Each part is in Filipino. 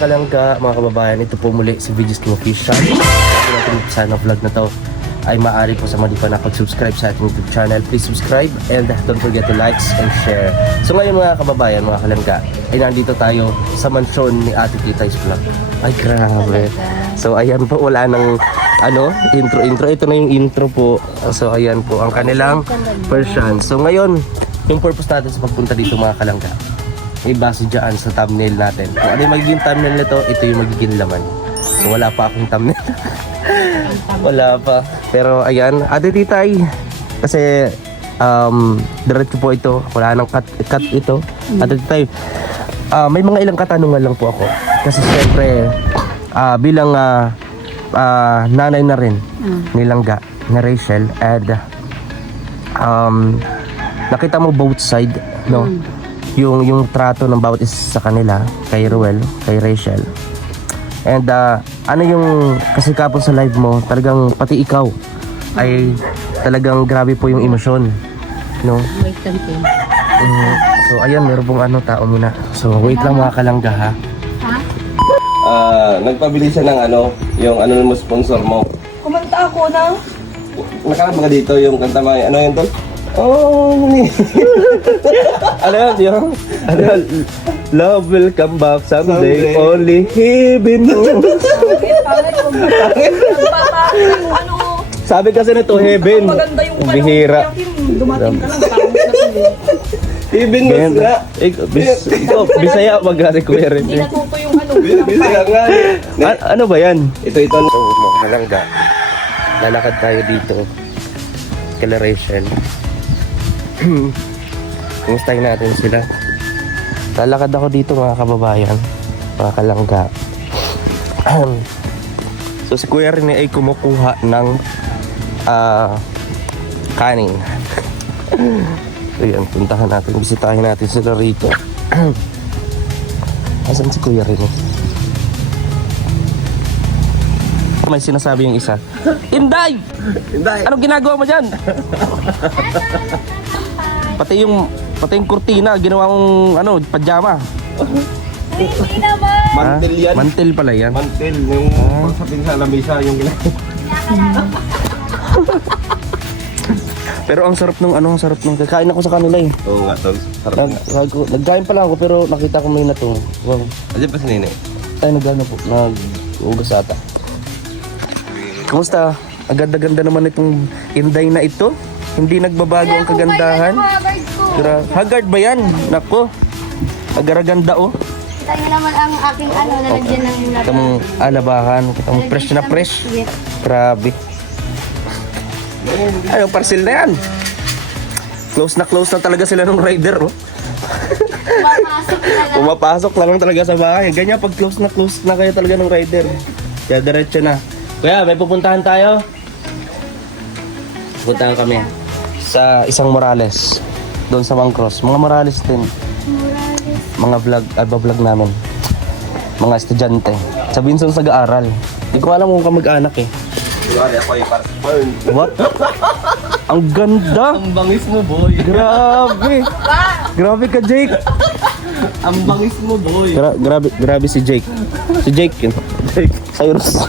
kalangga, mga kababayan, ito po muli si VG's King Official. Kung natin sana vlog na to ay maaari po sa mga di pa nakapag-subscribe sa ating YouTube channel. Please subscribe and don't forget to like and share. So ngayon mga kababayan, mga kalangga, ay nandito tayo sa mansyon ni Ate Titay's Vlog. Ay grabe. So ayan po, wala nang intro. Ito na yung intro po. So ayan po ang kanilang version. So ngayon, yung purpose natin sa pagpunta dito mga kalangga ay base dyan sa thumbnail natin. Kung ano yung magiging thumbnail nito, ito yung magiging laman. So wala pa akong thumbnail. Wala pa. Pero ayan, Ate Titay, kasi diretso po ito. Wala nang cut ito. Ate Titay, may mga ilang katanungan lang po ako. Kasi siyempre, bilang nanay na rin nilangga na Rachel, and nakita mo both side, no? Yung trato ng bawat isa sa kanila, kay Ruel, kay Rachel. And ano yung kasi kapon sa live mo, talagang pati ikaw ay talagang grabe po yung emosyon, no? So ayan, meron pong tao muna. So wait lang mga kalangga, ha? Nagpabili siya ng yung mo sponsor mo. Kumanta ako na. Nakakap mga dito yung kanta mo, yun tol? Yung love will come back someday. Only heaven knows. Sabi kasi nito heaven. Maganda yung Bihira. Dumating ka lang. Heaven knows nga. Bisaya mag-require. Hindi natuto yung Bisaya nga. Ano ba yan? Ito. So mga kalangga, lalakad tayo dito kay Rachel. Kumustahin natin sila. Lalakad ako dito mga kababayan, mga kalangga. So si Kuya rin ay kumukuha ng kanin. So yan, puntahan natin, bisitahin natin sila rito. Asan si Kuya rin? May sinasabi yung isa, Inday! Inday! Anong ginagawa mo dyan? Pati yung kurtina, ginawa mong pajama. Hindi naman. Mantel yan. Mantel pala yan. Mantel, yung pagsapin sa lamesa yung ginagawa. Pero ang sarap nung kakain ako sa kanila eh. Oo nga tol. Nagkain pa lang ako pero nakita ko may na to. Wow. Ayan pa si Nene. Ay nag-ugas ata. Kumusta? Ang ganda-ganda naman itong Inday na ito. Hindi nagbabago ang kagandahan. Haggard ba yan? Nako. Agaraganda oh. Kita niyo naman ang aking lalagyan ng laban. Kita mong alabahan. Kita mong fresh na fresh. Grabe. Ay, yung parcel na yan. Close na talaga sila ng rider oh. Pumapasok lang talaga sa bahay. Ganyan pag close na kayo talaga ng rider. Kaya diretso na. Kuya, may pupuntahan tayo. Pupuntahan kami sa isang Morales. Doon sa Mangcross. Mga Morales din. Mga vlog namin. Mga estudyante. Sa Binson sa Gaaral. Hindi ko alam kung kamag-anak eh. Sorry, ako yung parcel. What? Ang ganda! Ang bangis mo, boy. Grabe! Grabe ka, Jake! Ang bangis mo, boy. Grabe si Jake. Si Jake yun. Jake Cyrus.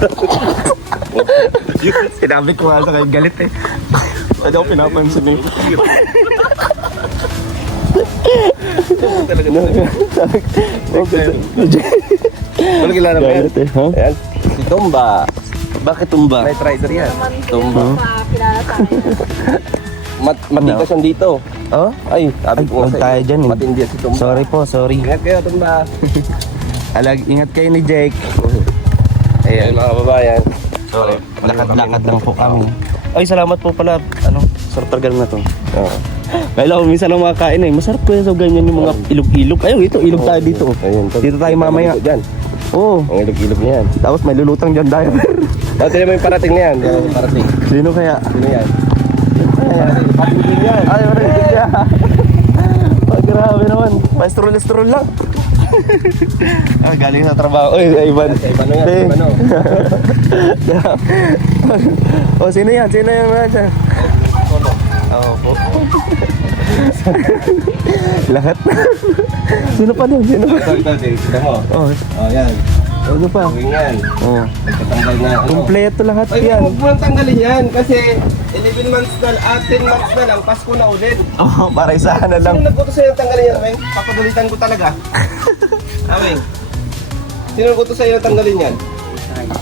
Sinabi ko nga sa kayo, galit eh. Pwede ako pinapansin eh. Talaga na. Ano kilala mo yan? Ayan. Si Tumba. Bakit tumba? Night rider yan. Tumba. Matikas yan dito. Oh? Ay, sabi ko Huwag tayo dyan eh. matindi si Tumba. Sorry po, sorry. Ingat kayo, Tumba. Ingat kayo ni Jake. Ayan, mga kababayan. Sorry. Lakad-lakad lang po kami. Ay, salamat po pala. Sarap talaga na to. Oo. Kailangan minsan lang makakain eh. Masarap ko yan sa ganyan yung mga ilog-ilog. Ayun, ito, ilog tayo dito. Ayun, Dito tayo mamaya. Diyan. Oo. Ang ilog-ilog niya yan. Tapos may lulutang dyan tayo. Dati naman yung parating na yan. Parating. Sino kaya? Sino yan? Parating yan. Ay, parating yan. Grabe naman. Pastrol-estrol lang. Galing sa trabaho. Uy, Ivan. Ibano yan, Ibano. Sino yan? Sino yan mga dyan? Oo po. Lahat. Sino pa din? Sino pa? Ito, tingnan mo. Oh, Oh, yan. Ano pa? Ganyan. Oh. Pagkatanggal na. Kompleto lahat Ay, yan. huwag mo nang tanggalin yan kasi 11 months na, 10 months na lang, Pasko na ulit. Oh, para isahan na lang. Sino nagkuto sa'yo ng tanggalin yan, Weng? Papagalitan ko talaga. Weng? Sino nagkuto sa'yo ng tanggalin yan?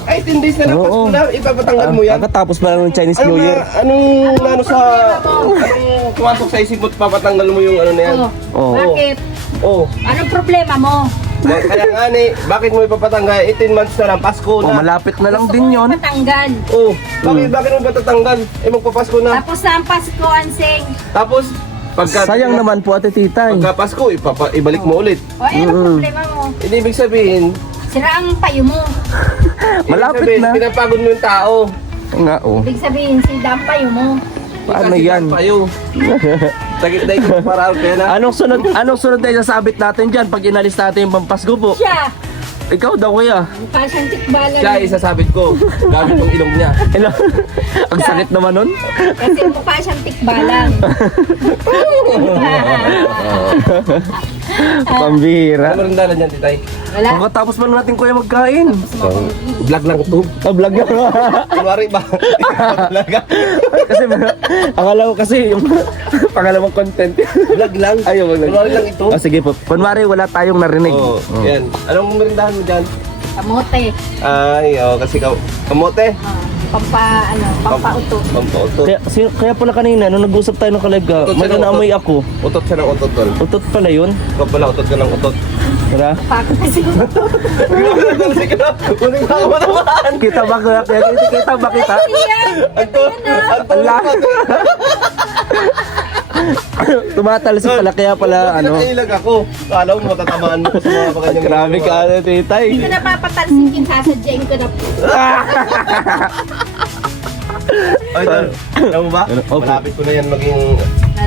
Ay, 10 days na lang, Pasko Oo. na, ipapatanggal mo yan. Kakatapos pa lang ng Chinese Anong New Year. anong tumatok sa isip mo at papatanggal mo yung ano na yan? Oh. Bakit? Oh, Anong problema mo? kaya nga ni, bakit mo ipapatanggal? 18 months na lang, Pasko Oh, na. malapit na lang Gusto din ko yon. Patanggal. Oh, bakit mo patatanggal? Eh, magpapasko na. Tapos na ang Pasko, Anseng. Tapos, Sayang naman po Ate Titay. Pagka Pasko, ibalik mo ulit. O, anong problema mo? Hindi ibig sabihin, Sira ang payo mo. Malapit na. Pinapagod mo yung tao. Nga oh. Ibig sabihin, sira ang payo mo. Paano Kasi yan? Payo. Takit-day ko para pera. Anong sunod na isasabit natin dyan pag inalis natin yung Pampasko po? Siya, Ikaw daw kuya. mukha siyang tikbalan. Siya isasabit ko. Gamit yung ilong niya. Hello? Ang sakit naman nun. Kasi mukha siyang tikbalan. Pambira. Ano rin dala niyan, titay? Wala. Pagkatapos pa natin kuya magkain. Vlog lang ito. Vlog na. Kunwari ba? Talaga. Kasi akala ko kasi yung pangalawang content. Vlog lang. Ayaw, wag lang. Kunwari lang ito. Ah, sige po. Kunwari wala tayong narinig. Oo, yan. Anong merindahan mo dyan? Kamote. Ay, kasi kamote. Pampauto. Pampautot. Kaya pala kanina, nung nag-usap tayo ng kalag ka, Utot siya may ng naamoy ako. Utot siya ng utot tol. Utot pala yun. Ikaw pala, utot ka ng utot. Tara. Pako kasi. Sige na, huling pa ako naman. Kita ba kuya? Kita ba kita? Allah. Tumatalsik pala kaya pala ano. Nakailag ako. Kala mo matatamaan mo ko sa mga kanyang Grabe ka ano, titay. Hindi ko napapatansikin, sasadyain ko na po. Ay, tol. Alam mo ba? Opo. Malapit ko na yan maging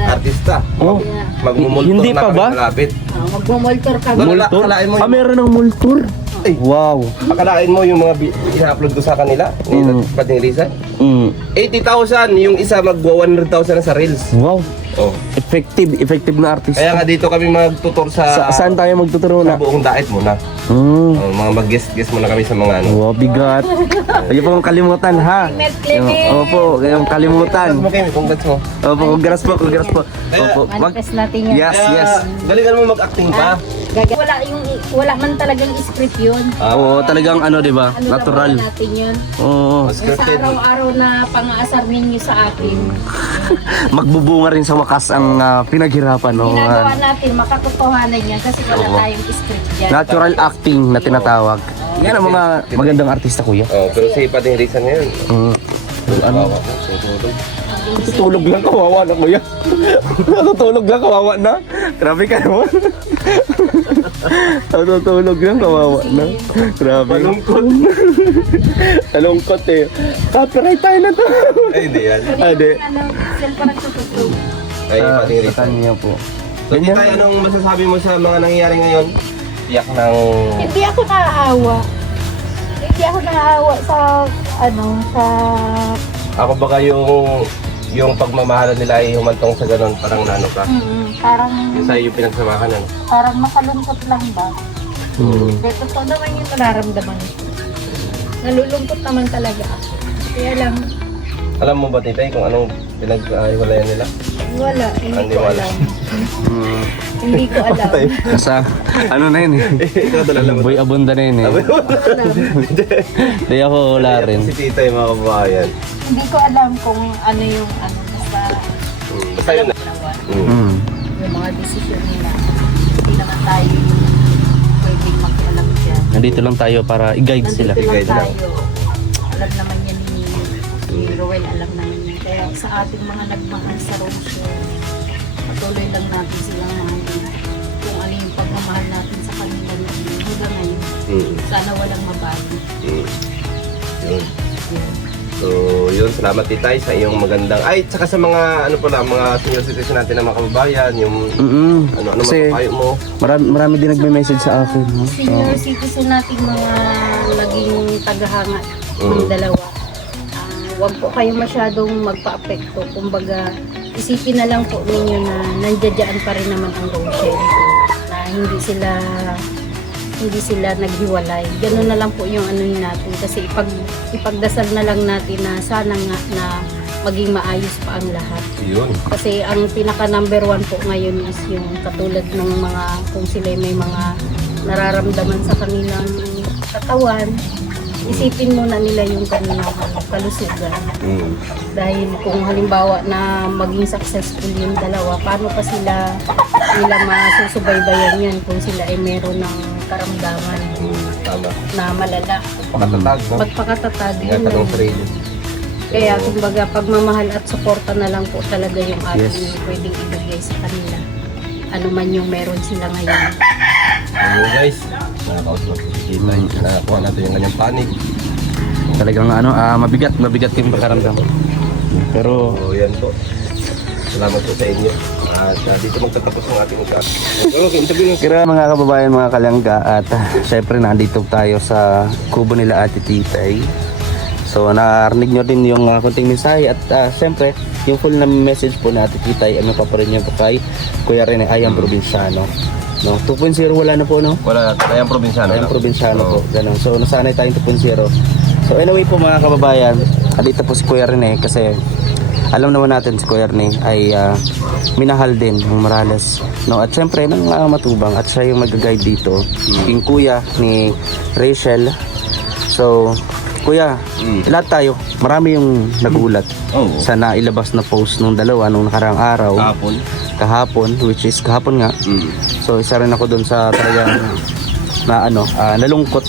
artista. Oh. Magmumulto Hindi na pa kami ba? malapit. Magmumultor ka. Multur? Akalain mo Ah, meron ng multur. Ay. Wow. Akalain mo yung mga ina-upload ko sa kanila, ni Pating Lisa? 80,000, yung isa magwa 100,000 na sa Reels. Wow. Oh. Effective na artist. Kaya nga dito kami magtutor sa, Saan tayo magtuturo sa na? buong daet muna. Mga mag-guest muna kami sa mga ano. Wow, bigat. Huwag po kong kalimutan ha. Opo, kayong kalimutan. Congrats mo kayo, congrats mo. Opo, congrats po, congrats po. Opo, Manifest natin yan. Yes, yes. Galingan mo mag-acting pa. Wala man talagang script yun. Oo, talagang ano, di ba? Ano lang Natural. natin yun. Oo. Sa araw-araw na pang-aasar ninyo sa akin, Magbubunga rin sa wakas ang pinaghirapan. No? ginagawa natin, makatotohanan yan kasi wala Oo. tayong script dyan. Natural acting na tinatawag. Yan ang mga magandang artista, kuya. Oh, pero si Pating Lisa ngayon. Ano? Tutulog lang, kawawa na, kuya. Tutulog lang, kawawa na. Grabe ka naman. Tutulog lang, kawawa na. Grabe. Malungkot. Talungkot eh. Copyright tayo na to. Ay, hindi yan. Ade. Cellphone nagtutugtog. Ay, Pating Lisa. Sa kanya po. So, Tita, anong masasabi mo sa mga nangyayari ngayon? Tiyak ng... Hindi ako naaawa. Hindi ako naaawa sa, sa... Ako baka yung pagmamahalan nila ay humantong sa ganon, parang nano ka. Parang, Yung sa'yo yung pinagsamahan, ano? parang makalungkot lang ba? Pero totoo naman yung nararamdaman ko. Nalulungkot naman talaga ako. Kaya lang, Alam mo ba, Titay, kung anong pinag-iwalayan nila? wala. Hindi Hindi ko mo alam. alam. Hindi ko alam. Sa, ano na yun eh. Ikaw talaga mo. Boy abunda na yun eh. Hindi ako wala rin. Si Titay, mga kababayan. Hindi ko alam kung ano yung Basta yun na. ginawa. Mm. Yung mga desisyon nila. Hindi naman tayo pwedeng makialam dyan. Nandito lang tayo para i-guide sila. Nandito I-guide lang lang. tayo. Alam naman yan ni Roel, alam naman yan. Kaya sa ating mga nagmahal sa roadshow, patuloy lang natin silang mahalin. Kung ano yung pagmamahal natin sa kanila hanggang ngayon. Sana walang mabago. Yun. So, yun. Salamat, Titay, sa iyong magandang... Ay, tsaka sa mga, ano pala, mga senior citizen natin na mga kababayan, yung... Ano Kasi mapapayo mo? marami din nagme-message sa akin. No? Senior citizen nating mga naging tagahanga ng dalawa. Huwag po kayo masyadong magpa-apekto. Kumbaga, isipin na lang po ninyo na nandiyan pa rin naman ang Rochelle. Na hindi sila naghiwalay. Ganun na lang po yung ano natin kasi ipagdasal na lang natin na sana nga na maging maayos pa ang lahat. Yun. Kasi ang pinaka number 1 po ngayon is yung katulad ng mga kung sila may mga nararamdaman sa kanilang katawan, isipin muna nila yung kanilang kalusugan. Dahil kung halimbawa na maging successful yung dalawa, paano pa nila masusubaybayan yan kung sila ay meron ng karamdaman Tama. na malala. Pakatatag, no? Magpakatatag yun. Ingatan ng sarili. Kaya kumbaga pagmamahal at suporta na lang po talaga yung ating Yes. pwedeng ibigay sa kanila. Ano man yung meron sila ngayon. Ayun guys, nakakausap ko si Kitay. Nakakuha natin yung kanyang panig. Talagang mabigat yung pakaramdam. Pero So yan po. Salamat po sa inyo. At dito magtatapos ang ating usapan. Okay, interview lang. kira mga kababayan, mga kalangga, at syempre nandito tayo sa kubo nila Ate Titay. So narinig nyo din yung konting mensahe at syempre yung full na message po na Ate Titay ano pa rin yung kay Kuya Rene Ayang Probinsyano. No, 2.0 wala na po, no? Wala, kayang probinsyano Ayang lang. Probinsyano Oo. po, ganun. So nasanay tayong 2.0. So anyway po mga kababayan, dito po si Kuya Rene kasi alam naman natin si Kuya Rene ay minahal din ng Morales, no? At syempre nang matubang at siya yung mag-guide dito, yung kuya ni Rachel. So Kuya, lahat tayo, marami yung nagulat Oo. sa nailabas na post nung dalawa nung nakaraang araw, kahapon, which is kahapon nga. So isa rin ako dun sa talagang na nalungkot.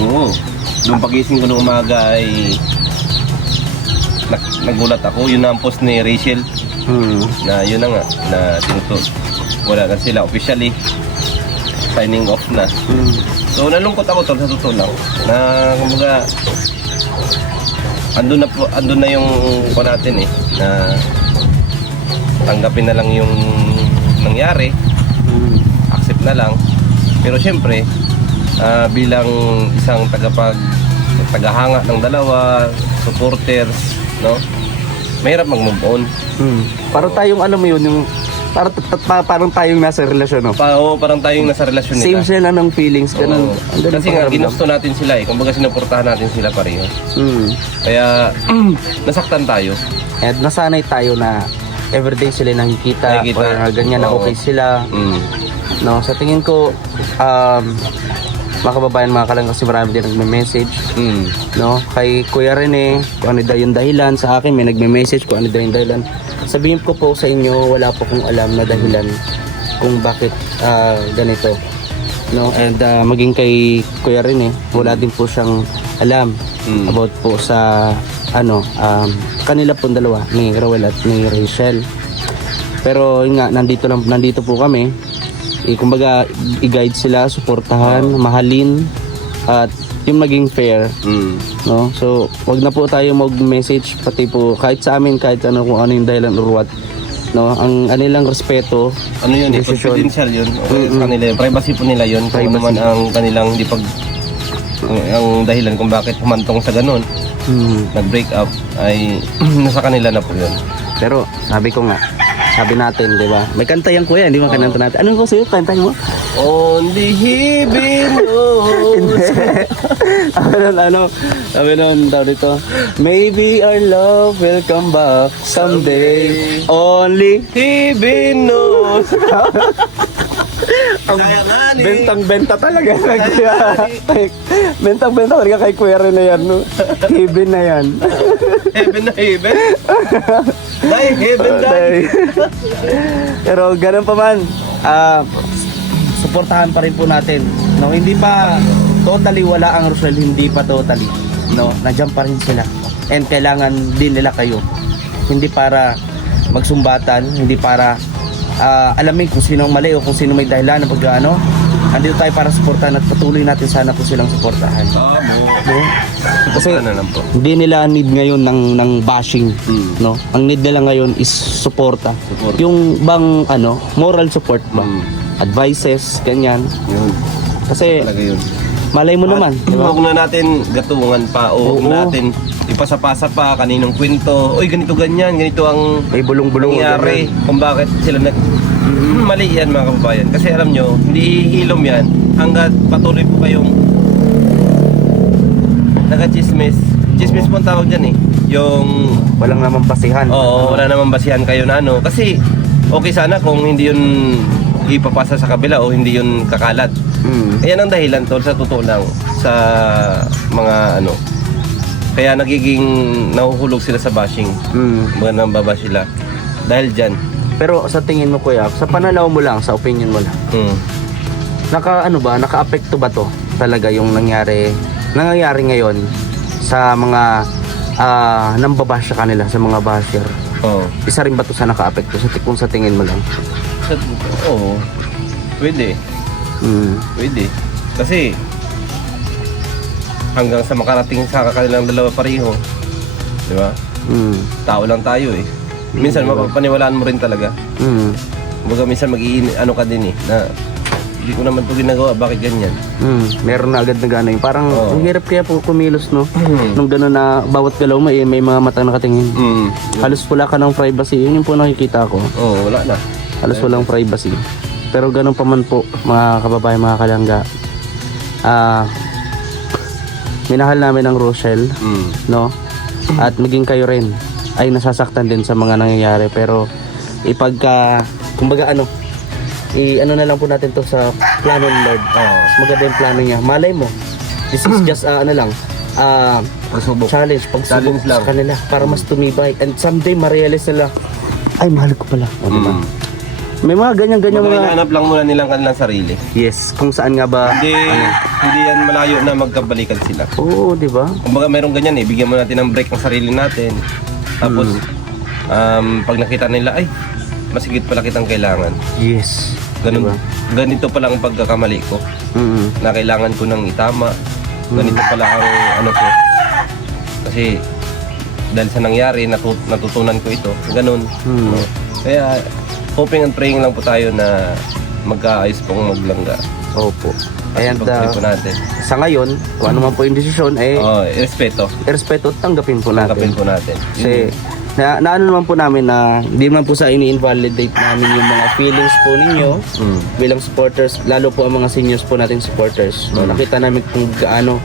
Oo. Nung pagising ko nung umaga ay nagulat ako. Yun na ang post ni Rachel. Na yun na nga, na wala na sila officially. Signing off na. So nalungkot ako tol, sa totoo lang. Na kumbaga andun na yung ko natin na tanggapin na lang yung nangyari. Accept na lang. Pero syempre, bilang isang tagahanga ng dalawa, supporters, no? Mahirap mag-move on. Parang tayong mo yun, yung parang tayong nasa relasyon, no? Parang tayong nasa relasyon nila. Same sila ng feelings, ganun. Oo. Ang ganun Kasi nga, pakiramdam. ginusto natin sila kumbaga sinuportahan natin sila pareho. Kaya, nasaktan tayo. At nasanay tayo na everyday sila nakikita Nakikita. or ganyan na Oo. okay sila. No, sa tingin ko, mga kababayan, mga kalang kasi marami din nagme-message, no, kay Kuya Rene, kung ano daw yung dahilan. Sa akin, may nagme-message kung ano daw yung dahilan. Sabihin ko po sa inyo, wala po kong alam na dahilan kung bakit ganito, no, and maging kay Kuya Rene, wala din po siyang alam about po sa kanila pong dalawa, ni Rowel at ni Rachel. Pero yun nga, nandito po kami. Kumbaga i-guide sila, suportahan, mahalin at yung maging fair, no? So wag na po tayo mag-message pati po kahit sa amin, kahit kung ano yung dahilan or what, no? Ang anilang respeto, Ano yun, decision. confidential yun. Okay, sa kanila yun. Privacy po nila yun. Kung ano man ang kanilang ang dahilan kung bakit humantong sa ganun, nag-break up, ay nasa kanila na po yun. Pero sabi natin, di ba? May kanta yan, Kuya, hindi mo kananta natin. Anong gusto yung kanta mo? Only he knows. Sabi nun daw dito, maybe our love will come back someday. Only He knows. bentang-benta talaga kay Kuya. Bentang-benta talaga kay Kuya rin na yan, no? Heaven na yan. Heaven na heaven. Dahil heaven dahil. Pero ganun pa man, suportahan pa rin po natin. No, hindi pa totally wala ang Rochelle, hindi pa totally. No, nandiyan pa rin sila. And kailangan din nila kayo. Hindi para magsumbatan, hindi para alamin kung sino ang mali o kung sino may dahilan ng pag-ano. Andito tayo para suportahan at patuloy natin sana po silang suportahan. No? Kasi Ano lang po. hindi nila need ngayon ng bashing, no? Ang need nila ngayon is suporta. Yung bang moral support ba? Advices, ganyan. Yun. Kasi Talaga yun. malay mo naman, di ba? Huwag na natin gatungan pa o huwag Oo. natin ipasapasa pa kaninong kwento. Oy, ganito ganyan, ganito ang May bulong-bulong o nangyari ganyan. kung bakit sila mali yan mga kababayan. Kasi alam nyo, hindi ihilom yan hanggat patuloy po kayong nagka-chismis. Chismis po ang tawag dyan eh. Yung, Walang naman basihan. oo, wala namang basihan kayo na ano. Kasi okay sana kung hindi yun ipapasa sa kabila o hindi yun kakalat. Ayan ang dahilan tol, sa totoo lang, sa mga ano. Kaya nagiging nahuhulog sila sa bashing. Mga nambaba sila. Dahil dyan. Pero sa tingin mo kuya, sa pananaw mo lang, sa opinion mo lang, naka-apekto ba to talaga yung nangyari ngayon sa mga nambabasya kanila, sa mga basher? Oo. Isa rin ba to sa naka-apekto kung sa tingin mo lang? Oo. Pwede. Pwede. Kasi hanggang sa makarating sa kanilang dalawa pareho. Di ba? Tao lang tayo eh. Minsan mapapaniwalaan mo rin talaga. Kumbaga minsan ano ka din eh, na hindi ko naman ito ginagawa, bakit ganyan? Meron na agad na gano'n. Parang Oo. ang hirap kaya po kumilos, no? Nung gano'n na bawat galaw mo may mga mata nakatingin. Halos wala ka ng privacy. Yun yung po nakikita ko. Oo, wala na. Halos walang privacy. Pero ganun pa man po, mga kababayan, mga kalangga. Minahal namin ang Rochelle, no? At maging kayo rin ay nasasaktan din sa mga nangyayari. Pero kumbaga ano na lang po natin to sa plano ng Lord. Maganda yung plano niya. Malay mo, this is just Pagsubok. challenge, pagsubok lang. sa kanila para mas tumibay. And someday ma-realize nila, ay mahal ko pala. O, diba? May mga ganyan-ganyan mga... Hinahanap lang muna nilang kanilang sarili. Yes, kung saan nga ba... Hindi yan malayo na magkabalikan sila. Oo, di ba? Kumbaga mayroong ganyan eh, bigyan mo natin ng break ng sarili natin. Tapos, pag nakita nila, ay, masigit pala kitang kailangan. Yes. Ganun, Diba? Ganito pala ang pagkakamali ko. Na kailangan ko nang itama. Ganito pala ang ano ko. Kasi, dahil sa nangyari, natutunan ko ito. Ganun. No? Kaya, hoping and praying lang po tayo na magkaayos pong maglangga. Opo. Ayan, Pag-pray po natin. sa ngayon, kung ano man po yung desisyon, Respeto. respeto at tanggapin po natin. Tanggapin po natin. Kasi, naano naman po namin na hindi naman po sa ini-invalidate namin yung mga feelings po ninyo bilang supporters, lalo po ang mga seniors po nating supporters. No, nakita namin kung gaano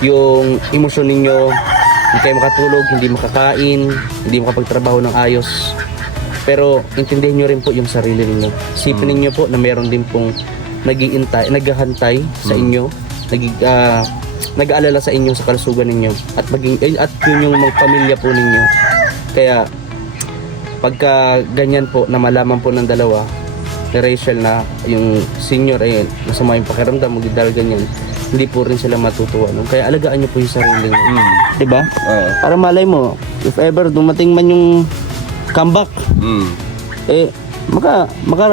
yung emosyon ninyo, hindi kayo makatulog, hindi makakain, hindi makapagtrabaho ng ayos. Pero intindihin nyo rin po yung sarili ninyo. Isipin ninyo po na meron din pong naghahantay sa inyo, nag-aalala sa inyo sa kalusugan ninyo at yun yung mga pamilya po ninyo. Kaya pagka ganyan po na malaman po ng dalawa ni Rachel na yung senior ay masama yung pakiramdam dahil ganyan, hindi po rin sila matutuwa. No? Kaya alagaan nyo po yung sarili nyo. Diba? Para malay mo, if ever dumating man yung comeback,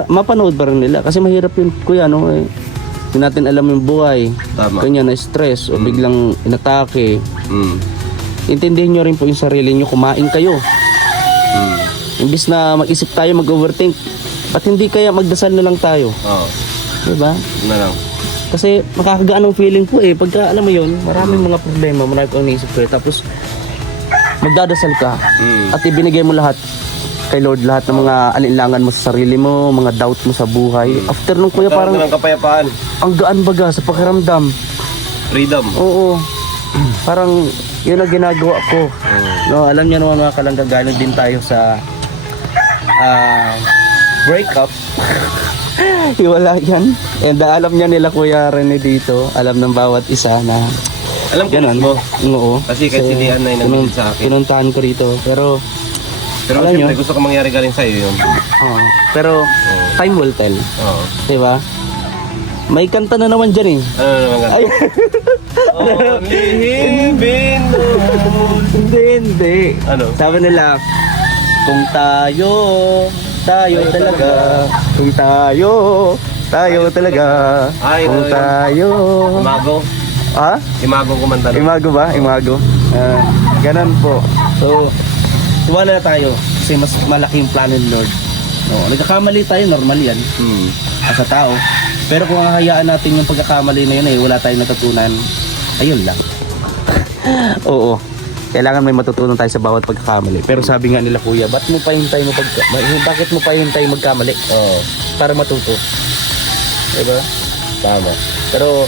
mapanood pa rin nila. Kasi mahirap yun, kuya, no? Hindi natin alam yung buhay. Tama. Kanya na stress o biglang inatake. Intindihin nyo rin po yung sarili nyo, kumain kayo. Imbis na mag-isip tayo, mag-overthink, at hindi kaya magdasal na lang tayo. Diba? Na lang. Kasi makakagaan ng feeling po eh. Pagka alam mo yun, maraming mga problema, marami kang naisip ko eh. Tapos magdadasal ka at ibinigay mo lahat kay Lord, lahat ng mga alinlangan mo sa sarili mo, mga doubt mo sa buhay. After nung kuya parang ng kapayapaan. ang gaan baga sa pakiramdam. Freedom. Oo. Parang yun ang ginagawa ko. No, alam niyo naman mga kalangga, galing din tayo sa breakup. Wala yan. And alam niya nila Kuya Rene dito, alam ng bawat isa na Alam ko ganun. mo. Oo. Kasi kahit si Lian na yung nandito sa akin. Pinuntahan ko rito. Pero alam siyempre nyo? gusto ko mangyari galing sa'yo yun. pero time will tell. Oo. Diba? May kanta na naman dyan eh. Ano naman nga? Ay, Only him knows. hindi. Ano? Sabi nila, kung tayo talaga. Kung tayo talaga. Ay, Kung ano yun? tayo. Imago. Ha? Imago kumanta na. Imago ba? Imago. Ganun po. So, tiwala na tayo kasi mas malaki yung plano ng Lord. No, nagkakamali tayo, normal yan. Sa tao. Pero kung hahayaan natin yung pagkakamali na yun wala tayong natutunan, ayun lang. Oo. Kailangan may matutunan tayo sa bawat pagkakamali. Pero sabi nga nila kuya, bakit mo pa hintay magkamali? Oo. Para matuto. Diba? Tama. Pero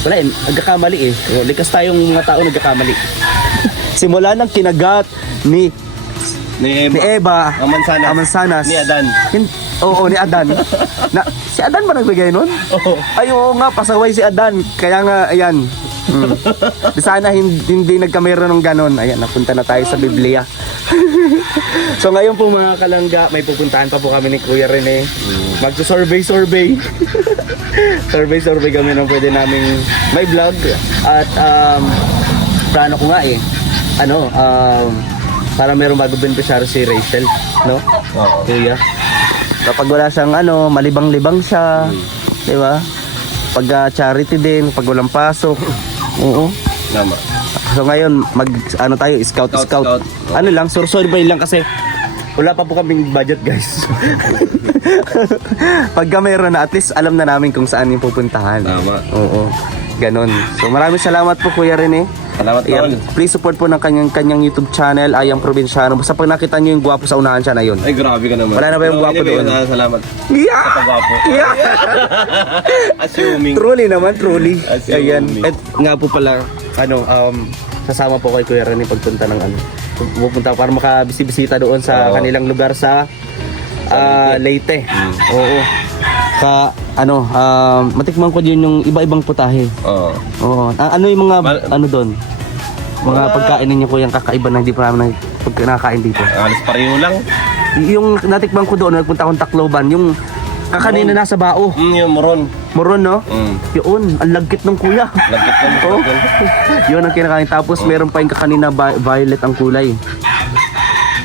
wala eh, nagkakamali eh. Likas tayong mga tao nagkakamali. Simula ng kinagat ni Ni Eva Amansanas. Ni Adan. Oo, ni Adan. Si Adan ba nagbigay nun? Oo. Ay, oo nga, pasaway si Adan. Kaya nga, ayan. Sana hindi nagkamera ng ganon. Ayan, napunta na tayo sa Biblia. So ngayon po mga kalangga, may pupuntahan pa po kami ni Kuya Rene. Magsusurvey. Survey kami ng pwede naming may vlog. At plano ko nga eh, para merong bago beneficiary si Rachel, no? Oo. Kuya. Kapag wala siyang malibang-libang siya, di ba? Pag charity din, pag walang pasok. Oo. Tama. So ngayon, tayo, scout. Scout. Ano lang, survey lang kasi wala pa po kaming budget, guys. Pagka meron na, at least alam na namin kung saan yung pupuntahan. Tama. Oo. Ganon. So maraming salamat po Kuya Rene. Salamat Ayan, tol. please support po ng kanyang YouTube channel, Ayang Probinsyano. Basta pag nakita nyo yung gwapo sa unahan siya na yun. Ay, grabe ka naman. Wala na ba yung Pero gwapo anyway, doon? Salamat. Yeah! Sa pagwapo. Yeah! Assuming. Truly naman, truly. Assuming. Ayan. At nga po pala, sasama po kay Kuya Rene pagpunta ng pupunta para makabisita doon sa Oo. kanilang lugar sa Leyte. Oo. Matikman ko din yung iba-ibang putahe. Oo. Oo. Ano yung mga doon? Mga Mga- pagkain ninyo Kuya, kakaiba na hindi pa namin nakakain dito. Alas pareho lang. Yung natikman ko doon, nagpunta akong Tacloban, yung kakanina nasa bao. Yung moron. Moron, no? Yun, ang lagkit ng kuya. Lagkit ng Oh. moron. Yun ang kinakain. Tapos meron pa yung kakanina violet ang kulay.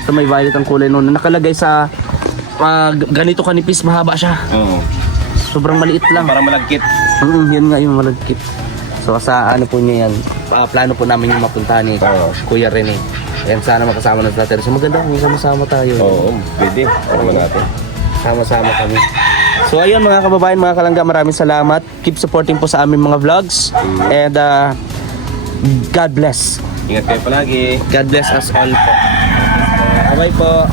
So may violet ang kulay noon. Nakalagay sa ganito kanipis, mahaba siya. Oo. Sobrang maliit lang. Para malagkit. Yun nga yung malagkit. So sa po niya yan, plano po namin yung mapuntahan ni Kuya Rene. Ayan, sana makasama na natin. So maganda kung sama-sama tayo. Oo, pwede. Ano natin. Sama-sama kami. So ayun mga kababayan, mga kalangga, maraming salamat. Keep supporting po sa aming mga vlogs. And God bless. Ingat kayo palagi. God bless us all po. Bye po.